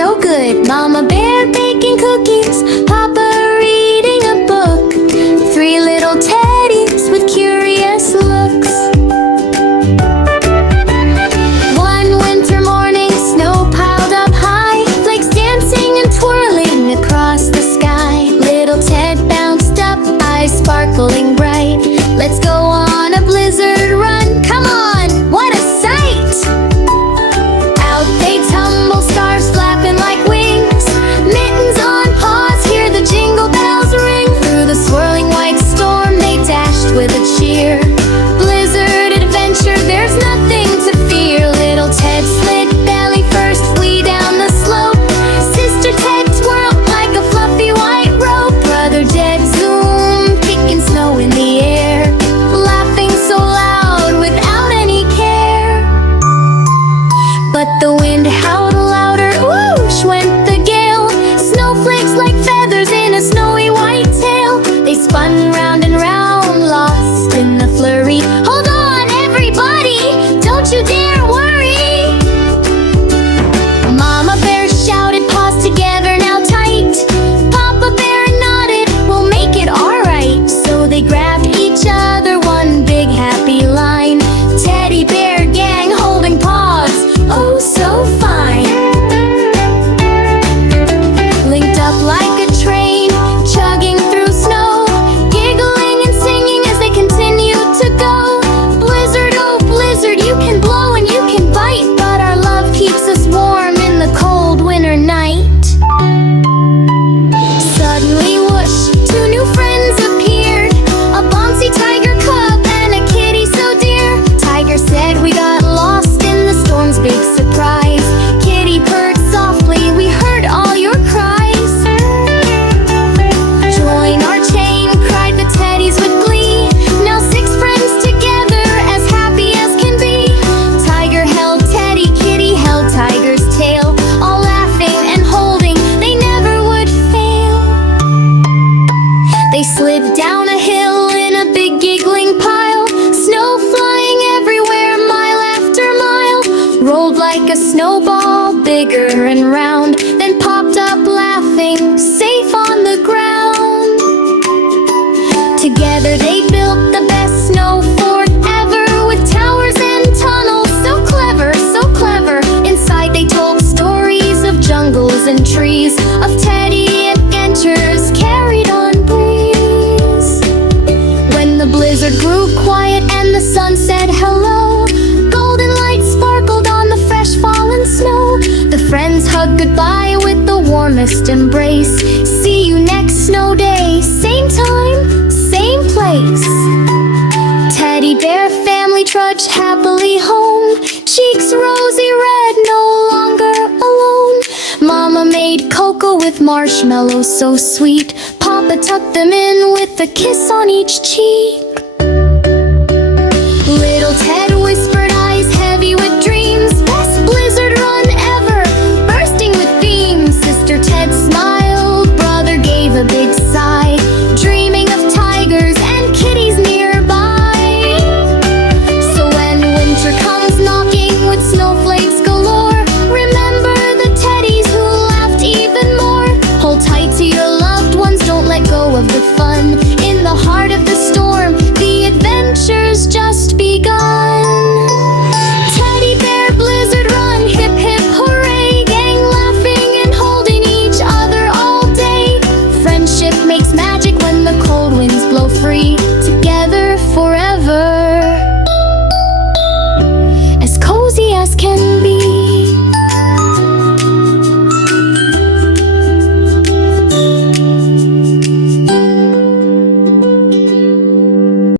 so good. Mama Bear baking cookies, Papa reading a book. Three little teddies with curious looks. One winter morning, snow piled up high, flakes dancing and twirling across the sky. Little Ted bounced up, eyes sparkling bright. Let's go on a blizzard run, come on, what a sight! Out they tumble, stars flapping like wings. Mittens on paws, hear the jingle bells ring. Through the swirling white storm they dashed with a cheer. Blizzard adventure, there's nothing to fear. Little Ted slid belly first, flee down the slope. Sister Ted twirled like a fluffy white rope. Brother Ted zoomed, kicking snow in the air, laughing so loud without any care. But the wind howled louder, whoosh went the gale. Snowflakes like feathers in a snowy white tail. They spun round and round, lost in the flurry. Hold on, everybody, don't you dare worry. Mama Bear shouted, paws together now tight. Papa Bear nodded, we'll make it alright. So they grabbed each other, one big happy line. Teddy Bear gang holding paws, oh so fine. Linked up like a train, chugging through snow, giggling and singing as they continue to go. Blizzard, oh blizzard, you can blow and you can bite, but our love keeps us warm in the cold winter night. Suddenly whoosh, two new friends appeared, a bouncy tiger cub and a kitty so dear. Tiger said, we got lost in the storm's big surprise. Kitty purred softly, we heard all your cries. Join our chain, cried the teddies with glee. Now 6 friends together, as happy as can be. Tiger held Teddy, Kitty held Tiger's tail, all laughing and holding, they never would fail. They slid down a hill in a big giggling pile, snow flying everywhere, mile after mile. Rolled like a snowball, bigger and round, then popped up laughing, safe on the ground. Together they built the best snow fort ever, with towers and tunnels, so clever, so clever. Inside they told stories of jungles and trees, of Teddy adventures carried on breeze. When the blizzard grew quiet and the sun said hello, golden light sparkled on the fresh fallen snow. The friends hugged goodbye with the warmest embrace. See you next snow day, same time, same place. Teddy Bear family trudged happily home, cheeks rosy red, no longer alone. Mama made cocoa with marshmallows so sweet, Papa tucked them in with a kiss on each cheek.